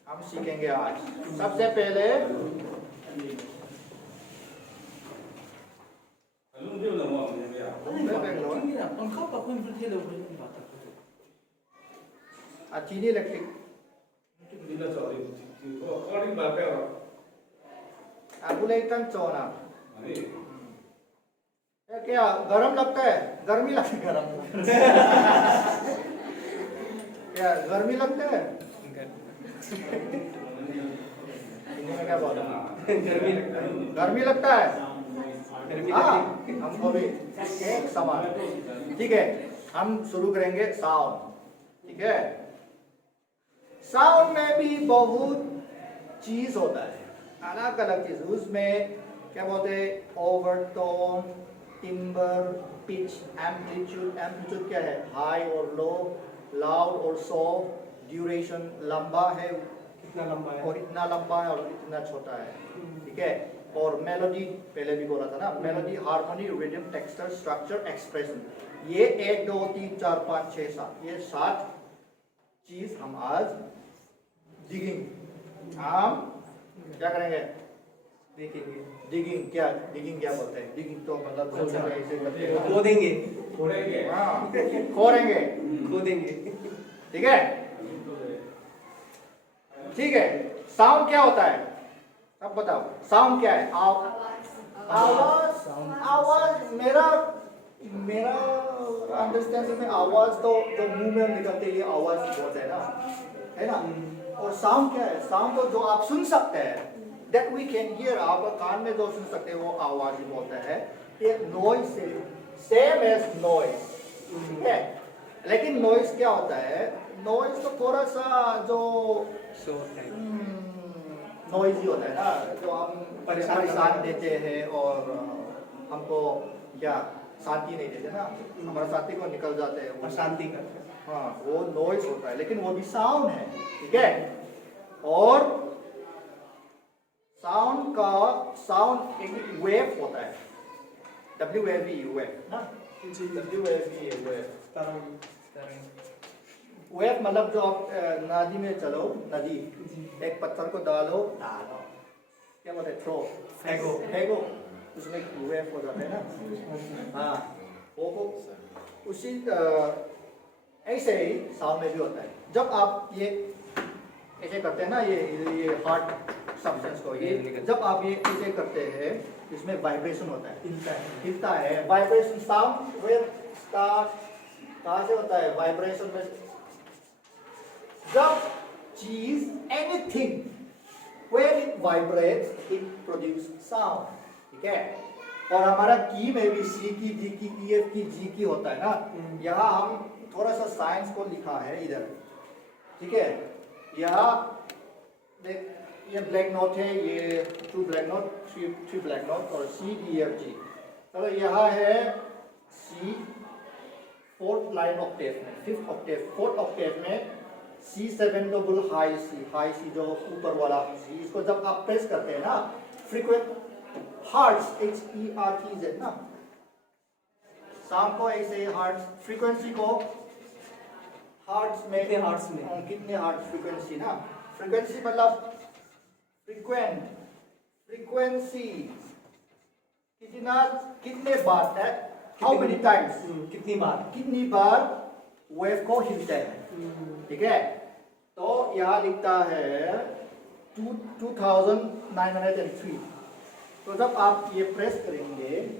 हम सीखेंगे आज। सबसे पहले चीनी electric aku lagi kan cona क्या गरम लगता है? गर्मी लगती है? गरम क्या गर्मी लगता है? हिंदी में क्या बोलते हैं? गर्मी लगता है? हाँ, हमको भी एक समान। ठीक है, हम शुरू करेंगे साउंड। ठीक है, साउंड में भी बहुत चीज होता है, अलग अलग चीज। उसमें क्या बोलते हैं? Overtone, timber, pitch, amplitude. Amplitude क्या है? हाई और लो, लाउड और सॉफ्ट, ड्यूरेशन लंबा है, कितना लंबा है और इतना लंबा है और इतना छोटा है। ठीक है, और मेलोडी पहले भी बोला था ना, melody, harmony, rhythm, texture, structure, expression. ये 1 2 3 4 5 6 7 ये 7 चीज हम आज डिगिंग, हम क्या करेंगे? देखेंगे। डिगिंग क्या बोलते हैं? डिगिंग तो मतलब ऐसे करते हैं, खोदेंगे हाँ, खोदेंगे। ठीक है, ठीक है। साउंड क्या होता है? सब बताओ, साउंड क्या है? आवाज। मेरा अंडरस्टैंडिंग में आवाज तो जो मुंह में निकलते ये आवाज बोलते हैं ना, है ना? और साउंड क्या है? साउंड तो जो आप सुन सकते हैं, that we can hear, आप कान में जो सुन सकते हैं वो आवाज ही बोलता है। ये नॉइज से सेम एज नॉइज, ठीक है? लेकिन नॉइज क्या होता है? नॉइज तो थोड़ा सा जो नॉइज ही होता है ना, जो हम परेशान देते हैं और हमको क्या शांति नहीं देते ना, हमारा शांति को निकल जाते हैं, वो शांति करते हैं। हाँ, वो नॉइज होता है, लेकिन वो भी साउंड है। ठीक है, और साउंड एक वेव होता है, WAV वेव ना, WAV वेव। वेव मतलब जो आप नदी में चलो, नदी एक पत्थर को डालो, क्या बोलते हैं? थ्रो, फेंको, उसमें वेव हो जाता है ना। हाँ, वो उसी ऐसे ही साउंड में भी होता है। जब आप ये ऐसे करते हैं ना, ये हार्ट सब्सटेंस को, ये जब आप ये ऐसे करते हैं, इसमें वाइब्रेशन होता है, हिलता है। वाइब्रेशन साउंड वेव कहाँ से होता है? वाइब्रेशन में। जब चीज anything when it vibrates it produces sound। ठीक है, और हमारा की में भी सी की, डी की, ई एफ की, जी की होता है ना। यहाँ हम थोड़ा सा साइंस को लिखा है इधर। ठीक है, यहाँ देख, ये ब्लैक नोट है, ये 2 ब्लैक नोट, 3 ब्लैक नोट, और सी, डी, एफ, जी। चलो, यहाँ है सी 4th लाइन ऑक्टेव में, 5th ऑक्टेव, 4th ऑक्टेव में C7 डबल हाई सी जो ऊपर वाला सी, इसको जब आप प्रेस करते हैं ना, फ्रीक्वेंट हर्ट्ज, HERTZ ना, शाम को ऐसे हर्ट्ज फ्रीक्वेंसी को हर्ट्ज में, कितने हर्ट्ज फ्रीक्वेंसी ना, फ्रीक्वेंसी मतलब फ्रीक्वेंसी कितने बार है, हाउ मेनी टाइम्स, कितनी बार वेव को हिलता है। ठीक है, तो यहाँ लिखता है 2903। तो जब आप ये प्रेस करेंगे,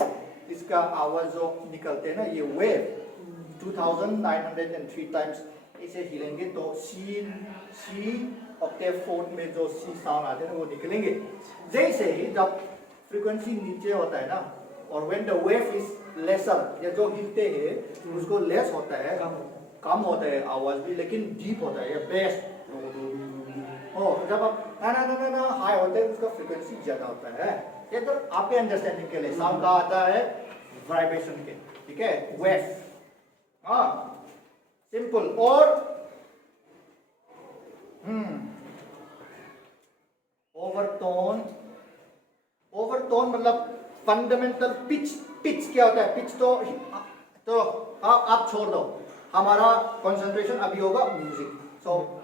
इसका आवाज जो निकलते हैं ना, ये वेव 2903 टाइम्स ऐसे हिलेंगे, तो सी ऑक्टेव 4 में जो सी साउंड आते हैं वो निकलेंगे। जैसे ही जब फ्रीक्वेंसी नीचे होता है ना, और when the wave is lesser, या जो हिलते हैं उसको लेस होता है, कम होता है आवाज भी, लेकिन डीप होता है, बेस। जब आप ना हाई होते हैं, उसका फ्रीक्वेंसी ज्यादा होता है। ये तो आपके अंडरस्टैंडिंग के लिए साउंड का आता है वाइब्रेशन के। ठीक है, वेव, हाँ, सिंपल। और ओवरटोन मतलब फंडामेंटल पिच क्या होता है? पिच तो आप छोड़ दो, हमारा कंसंट्रेशन अभी होगा म्यूजिक। सो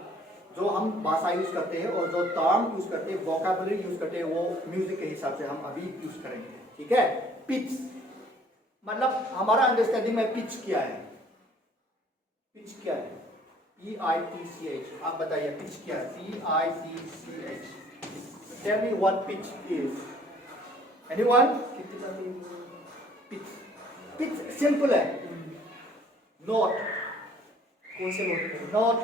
जो हम भाषा यूज करते हैं और जो टर्म यूज करते हैं, वोकैबुलरी यूज करते हैं, वो म्यूजिक के हिसाब से हम अभी यूज करेंगे। ठीक है, पिच मतलब हमारा अंडरस्टैंडिंग में पिच क्या है? पिच क्या है? PITCH। आप बताइए पिच क्या है? PITCH। Tell me what pitch is. Anyone? Pitch. Pitch simple है, नोट, कौन से note? Note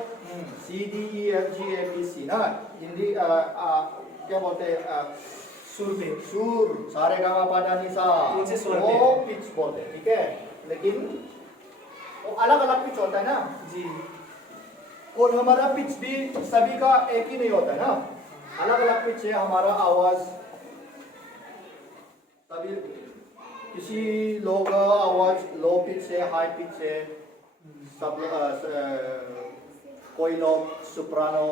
C D E F G A B C ना, हिंदी क्या बोलते हैं, सुर पे। सुर, सारे गा मा पा धा नी सा, कौन से स्वर पे? वो पिच बोलते हैं, ठीक है। लेकिन वो अलग अलग पिच होता है ना जी। और हमारा पिच भी सभी का एक ही नहीं होता है ना, अलग अलग पिच है हमारा आवाज। सभी किसी लोग का आवाज लो पिच है, हाई पिच है, सब कोई लोग सोप्रानो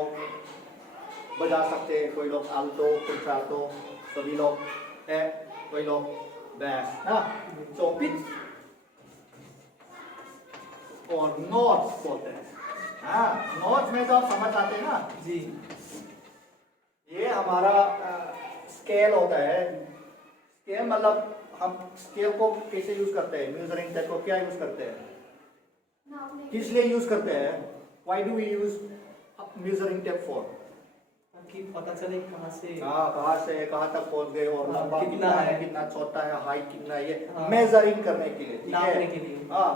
बजा सकते हैं, कोई लोग अल्टो, कंट्राल्टो, सभी लोग है, कोई लोग बैस ना। तो पिच और नोट्स बोलते हैं। हाँ, नोट्स में तो आप समझ आते हैं ना जी। ये हमारा स्केल होता है। स्केल मतलब हम स्केल को कैसे यूज करते हैं, मेजरिंग टेप को क्या यूज करते हैं, किस लिए यूज करते हैं, why do we use measuring tape for, ताकि पता चले कहाँ से कहाँ से कहाँ तक पहुंच गए और लंबा कितना है, कितना छोटा है, हाइट कितना है, ये हाँ। मेजरिंग करने के लिए, ठीक है? नापने के लिए। हाँ,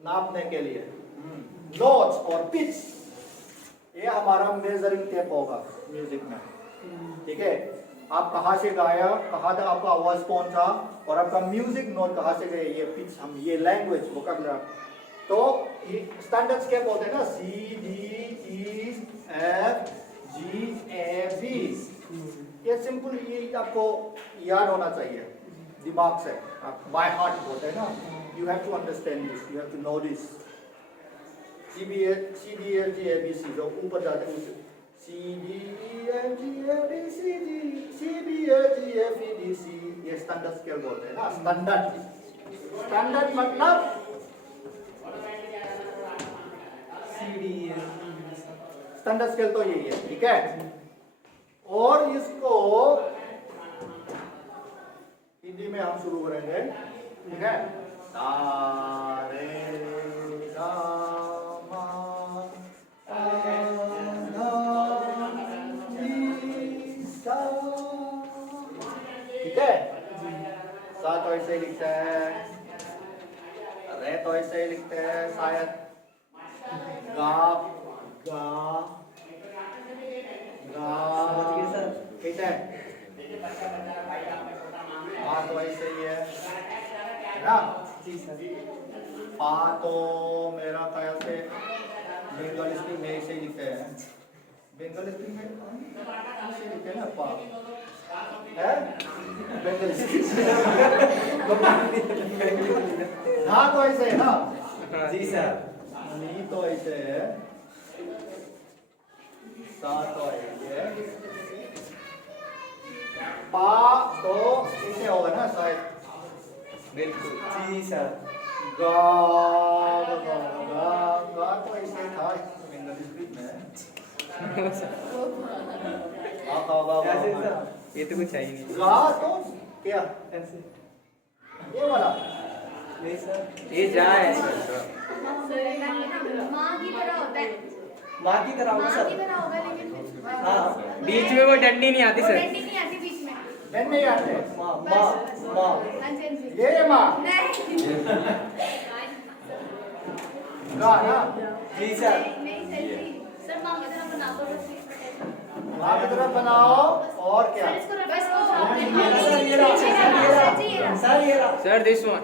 नापने के लिए। नोट्स और पिच ये हमारा मेजरिंग टेप होगा म्यूजिक में, ठीक है? आप कहाँ से गाया, कहाँ तक आपका आवाज पहुंचा और आपका म्यूजिक नोट कहाँ से गए, ये पिच, हम ये लैंग्वेज वोकैबुलरी, तो ये स्टैंडर्ड स्केल बोलते हैं ना, C D E F G A B। ये सिंपल, ये आपको याद होना चाहिए दिमाग से, आप बाय हार्ट बोलते हैं ना, you have to understand this, you have to know this. C D E F G A B C जो ऊपर जाते हैं उसे C D E F G A B C D C B A G F E D C, ये standard scale बोलते हैं ना। Standard, standard मतलब स्टैंडर्ड स्केल तो यही है, ठीक है? और इसको हिंदी में हम शुरू करेंगे, ठीक है? सा रे गा मा पा धा नी सा, ठीक है? सा तो ऐसे ही लिखते हैं, रे तो ऐसे ही लिखते हैं शायद, गा गा गा, ठीक है? हाँ तो ऐसे ही है ना। जी सर। पा तो मेरा ख्याल से बंगाली स्पीक में ऐसे ही लिखते हैं, बंगाली स्पीक में ऐसे लिखते हैं ना, पा है बंगाली स्पीक। हाँ तो ऐसे है ना। जी सर। नी तो ऐसे है, सा तो ऐसे है, पा तो ऐसे होगा ना शायद, बिल्कुल। जी सर। गा गा गा गा तो ऐसे था बंगाली स्क्रिप्ट में। कैसे सर? ये तो कुछ है ही नहीं। गा तो क्या ऐसे ये वाला, नहीं सर। ये जा है माँ की तरह होता है, माँ की तरह होगा माँ सर। की तरह होगा, लेकिन हाँ। बीच में वो डंडी नहीं आती वो सर। डंडी नहीं आती बीच में। मैं नहीं आते। माँ माँ माँ। हाँ जी, हाँ जी। ये माँ नहीं गा ना, जी सर। नहीं सही सर, माँ की तरह बना दो बस। माँ की तरफ बनाओ और क्या, सर इसको बस को ये रहा सर, ये रहा। Sir this one.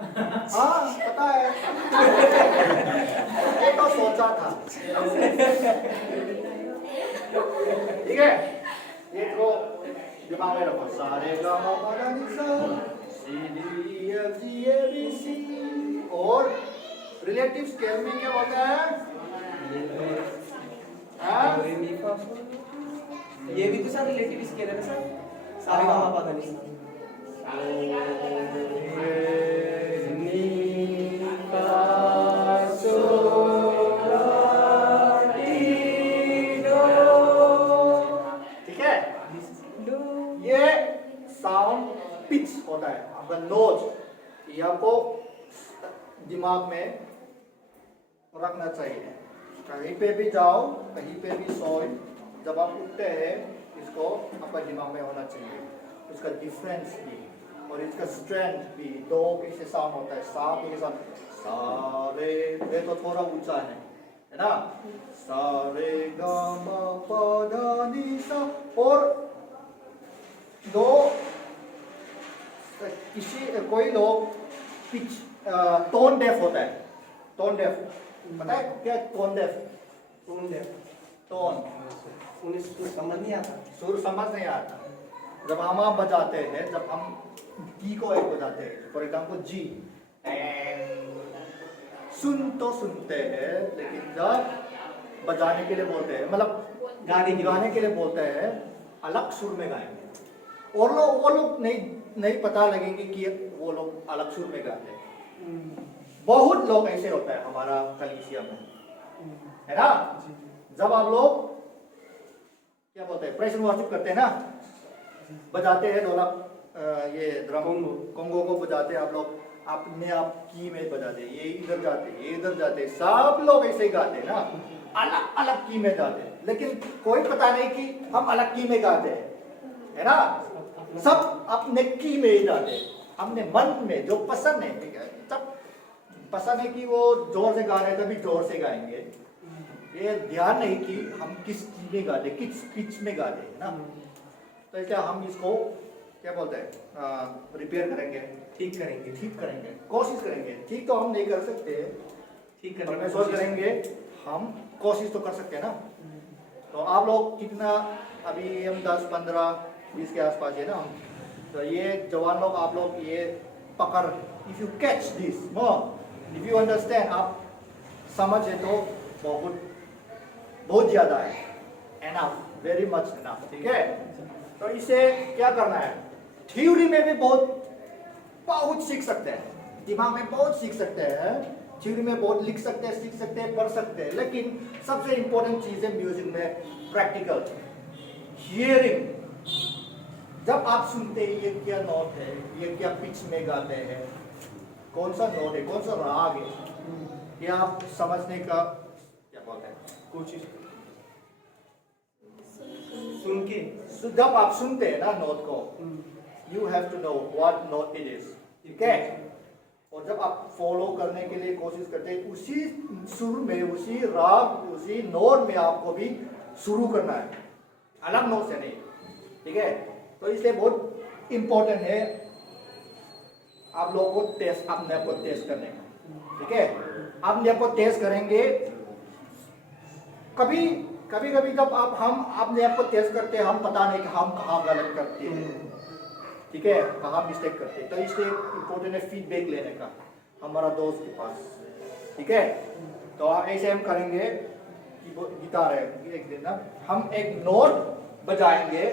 हाँ पता है, ये तो सोचा था, ठीक है? ये को दिमाग में रखो, सारे गा मा पा धा नी सा, C D E F G A B C। और रिलेटिव स्केल में क्या होता है, हाँ? रे मी फा। ये भी तो सर रिलेटिव स्केल है ना सर, सारे गा मा पा धा नी सा। ठीक है? ये साउंड पिच होता है, आपका नोज, ये आपको दिमाग में रखना चाहिए। कहीं पे भी जाओ, कहीं पे भी सोए, जब आप उठते हैं इसको आपका दिमाग में होना चाहिए, उसका डिफरेंस भी, और इसका स्ट्रेंथ भी दो कैसे साउंड होता है, सा के साथ सा रे, ये तो थोड़ा ऊंचा है ना, सा रे गा मा पा धा नी सा। और दो किसी कोई लोग पिच टोन डेफ होता है, टोन डेफ पता है क्या, टोन डेफ, टोन उन्हें सुर समझ नहीं आता, सुर समझ नहीं आता। जब हम आप बजाते हैं, जब हम डी को एक बजाते हैं, फॉर एग्जाम्पल जी, सुन तो सुनते हैं, लेकिन जब बजाने के लिए बोलते हैं, मतलब गाने के लिए बोलते हैं, अलग सुर में गाएंगे। और वो लोग नहीं पता लगेंगे कि वो लोग अलग सुर में गाते हैं। बहुत लोग ऐसे होता है हमारा कलीसिया में, है ना। जब आप लोग क्या बोलते हैं, प्रेज एंड वर्शिप करते हैं ना, बजाते हैं ढोलक, ये ड्रम कोंगो को बजाते हैं आप लोग, अपने आप की में बजाते, ये इधर जाते, ये इधर जाते, सब लोग ऐसे ही गाते हैं ना, अलग अलग की में गाते हैं, लेकिन कोई पता नहीं कि हम अलग की में गाते हैं, है ना। सब अपने की में ही गाते हैं, अपने मन में जो पसंद है, सब पसंद है कि वो जोर से गा रहे हैं तभी जोर से गाएंगे, ये ध्यान नहीं कि हम किस की में गाते, किस पिच में गाते हैं ना। तो इसलिए हम इसको क्या बोलते हैं, रिपेयर करेंगे, ठीक करेंगे, कोशिश करेंगे। ठीक तो हम नहीं कर सकते, ठीक करने की कोशिश करेंगे, हम कोशिश तो कर सकते हैं ना। तो आप लोग कितना, अभी हम 10, 15, 20 के आसपास है ना हम, तो ये जवान लोग, आप लोग ये पकड़, if you catch this, if you understand, आप समझे तो बहुत ज्यादा है, एनफ, वेरी मच एनफ, ठीक है। तो इसे क्या करना है, थ्योरी में भी बहुत सीख सकते हैं, दिमाग में बहुत सीख सकते हैं, थ्योरी में बहुत लिख सकते हैं, सीख सकते हैं, पढ़ सकते हैं, लेकिन सबसे इंपॉर्टेंट चीज है म्यूजिक में प्रैक्टिकल हियरिंग। जब आप सुनते हैं ये क्या नोट है, ये क्या पिच में गाते हैं, कौन सा नोट है, कौन सा राग है, ये आप समझने का क्या बोलते हैं, कोशिश सुन के। जब आप सुनते हैं ना नोट को, you have to know what note it is, ठीक है। और जब आप फॉलो करने के लिए कोशिश करते हैं, उसी सुर में, उसी राग, उसी नोट में आपको भी शुरू करना है, अलग नोट से नहीं, ठीक है। तो इसलिए बहुत इंपॉर्टेंट है आप लोगों को टेस्ट, अपने आप को टेस्ट करने का, ठीक है। अपने आप को टेस्ट करेंगे, कभी जब हम अपने आप को टेस्ट करते हैं, हम पता नहीं कि हम कहाँ गलत करते हैं, ठीक है, कहाँ मिस्टेक करते हैं। तो इसलिए इम्पोर्टेंट है फीडबैक लेने का हमारा दोस्त के पास, ठीक है। तो ऐसे हम करेंगे कि गिटार है, एक दिन ना हम एक नोट बजाएंगे,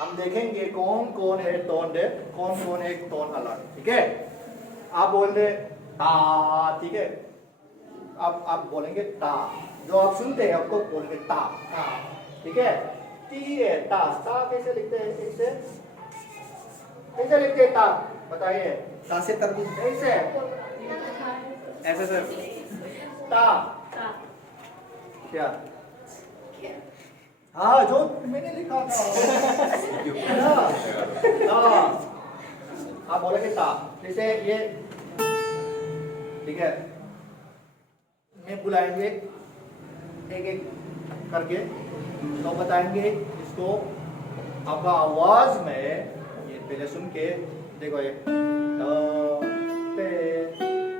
हम देखेंगे कौन कौन है टोन दे, कौन कौन है टोन अलग, ठीक है। आप बोल दे ता, ठीक है, आप बोलेंगे ता, जो आप सुनते हैं आपको बोलेंगे ता, ठीक है। टी है ता, ता कैसे लिखते हैं, कैसे लिखते हैं ता, बताइए। ता से तरबूज, कैसे, ऐसे सर, ता क्या, हाँ जो मैंने लिखा था आप बोलेंगे ता, जैसे ये, ठीक है। मैं बुलाएंगे एक एक करके, तो बताएंगे इसको आपका आवाज में, ये पहले सुन के देखो, ये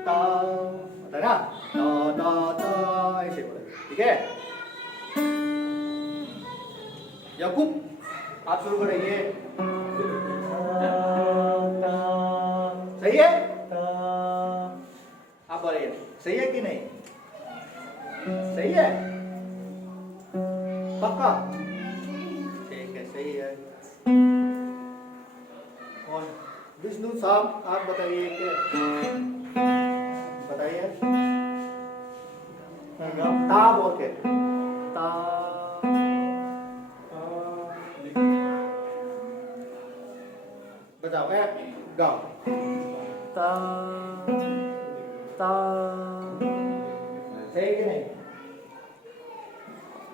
ता होता है ना, ता ऐसे बोले, ठीक है। याकूब आप शुरू करेंगे, सही है, आप बोलिए सही है कि नहीं, सही है, पक्का, ठीक है, सही है। और विष्णु साहब आप बताइए, बताइए ता बोल के, ता बताओ, गाओ, ता ता, सही कि नहीं,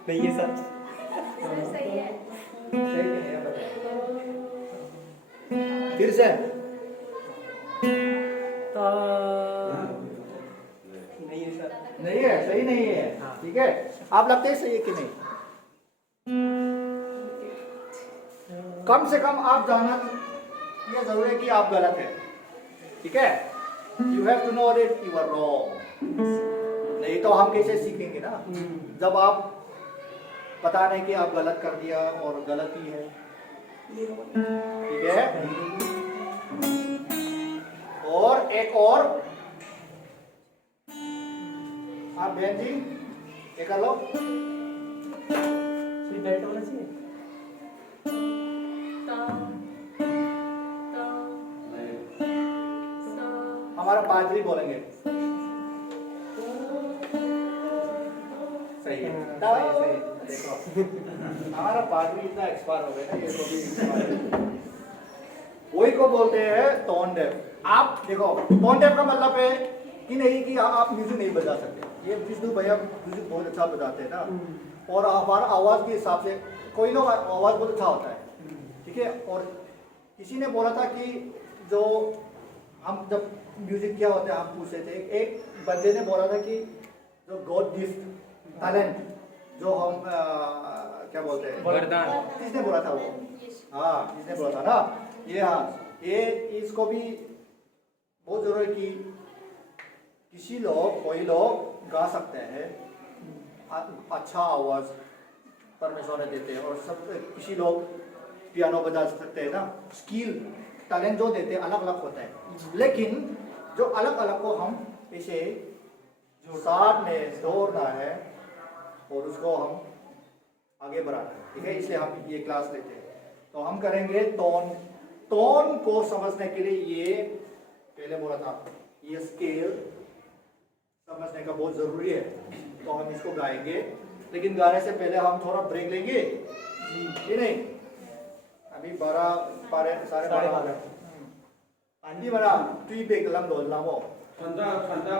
नहीं है सर, सही है, सही कि नहीं, बताओ फिर से। नहीं है सर। नहीं है, सही नहीं है। ठीक है, आप लगते हैं सही है कि नहीं? कम से कम आप जानना ये जरूर है कि आप गलत है। ठीक है, you have to know that you are wrong. नहीं तो हम कैसे सीखेंगे ना, जब आप पता नहीं कि आप गलत कर दिया और गलत ही है। ठीक है, और एक और आप बहन जी ये कर लो। बेल्ट होना चाहिए। हमारा पादरी बोलेंगे। सही है, सही। देखो हमारा पादरी इतना एक्सपायर हो गया ना, ये तो भी expire है। वही को बोलते हैं टोन डेफ। आप देखो टोन डेफ का मतलब है कि नहीं कि आप म्यूजिक नहीं बजा सकते। ये विष्णु भैया म्यूजिक बहुत अच्छा बजाते हैं ना, और हमारा आवाज़ के हिसाब से कोई लोग आवाज़ बहुत अच्छा होता है। ठीक है, और किसी ने बोला था कि जो हम जब म्यूजिक क्या होता है हम पूछे थे, एक बंदे ने बोला था कि जो गॉड गिफ्ट टैलेंट जो हम क्या बोलते हैं वरदान। किसने बोला था वो? हाँ, किसने बोला था ना ये? हाँ, ये इसको भी बहुत जरूरी है कि किसी लोग कोई लोग गा सकते हैं, अच्छा आवाज़ परमेश्वर ने देते हैं, और सब किसी लोग पियानो बजा सकते हैं ना। स्किल टैलेंट जो देते हैं अलग अलग होता है, लेकिन जो अलग अलग को हम इसे साथ में जोड़ना है और उसको हम आगे बढ़ाना है। ठीक है, इसलिए हम ये क्लास लेते हैं। तो हम करेंगे टोन। टोन को समझने के लिए ये पहले बोला था, ये स्केल समझने का बहुत ज़रूरी है। तो हम इसको गाएंगे, लेकिन गाने से पहले हम थोड़ा ब्रेक लेंगे जी नहीं? अभी 12 साढ़े 12 आंधी बना तुई बेग लम दो लामो ठंडा